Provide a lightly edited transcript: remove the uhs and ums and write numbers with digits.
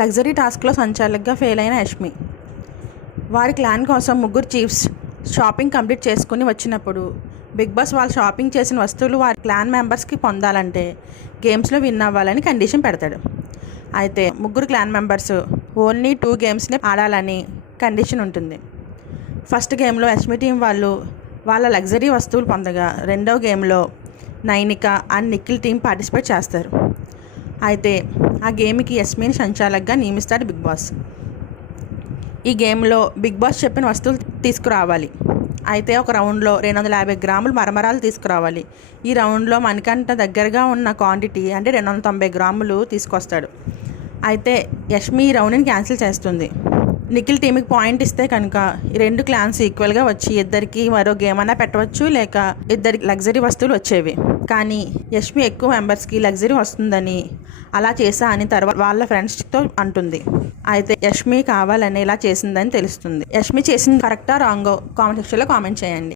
Luxury టాస్క్లో సంచాలకుగా fail అయిన యష్మి. వారి క్లాన్ కోసం ముగ్గురు చీఫ్స్ షాపింగ్ కంప్లీట్ చేసుకుని వచ్చినప్పుడు బిగ్ బాస్ వాళ్ళు షాపింగ్ చేసిన వస్తువులు వారి క్లాన్ మెంబర్స్కి పొందాలంటే గేమ్స్లో విన్ అవ్వాలని కండిషన్ పెడతాడు. అయితే ముగ్గురు క్లాన్ మెంబర్స్ ఓన్లీ 2 గేమ్స్నే ఆడాలని కండిషన్ ఉంటుంది. ఫస్ట్ గేమ్లో యష్మి టీం వాళ్ళు వాళ్ళ లగ్జరీ వస్తువులు పొందగా, రెండవ గేమ్లో Nainika and Nikhil team participate చేస్తారు. అయితే ఆ గేమ్కి యష్మిని సంచాలకుగా నియమిస్తాడు బిగ్ బాస్. ఈ గేమ్లో బిగ్ బాస్ చెప్పిన వస్తువులు తీసుకురావాలి. అయితే ఒక రౌండ్లో 250 గ్రాములు మరమరాలు తీసుకురావాలి. ఈ రౌండ్లో మనకంట దగ్గరగా ఉన్న క్వాంటిటీ అంటే 290 గ్రాములు తీసుకొస్తాడు. అయితే యష్మి ఈ రౌండ్ని క్యాన్సిల్ చేస్తుంది. నిఖిల్ టీంకి పాయింట్ ఇస్తే కనుక ఈ 2 క్లాన్స్ ఈక్వల్గా వచ్చి ఇద్దరికి మరో గేమ్ అన్నా పెట్టవచ్చు, లేక ఇద్దరికి లగ్జరీ వస్తువులు వచ్చేవి. కానీ యష్మి ఎక్కువ మెంబర్స్కి లగ్జరీ వస్తుందని అలా చేసా అని తర్వాత వాళ్ళ ఫ్రెండ్స్తో అంటుంది. అయితే యష్మి కావాలని ఇలా చేసిందని తెలుస్తుంది. యష్మి చేసింది కరెక్టా రాంగో కామెంట్ సెక్షన్లో కామెంట్ చేయండి.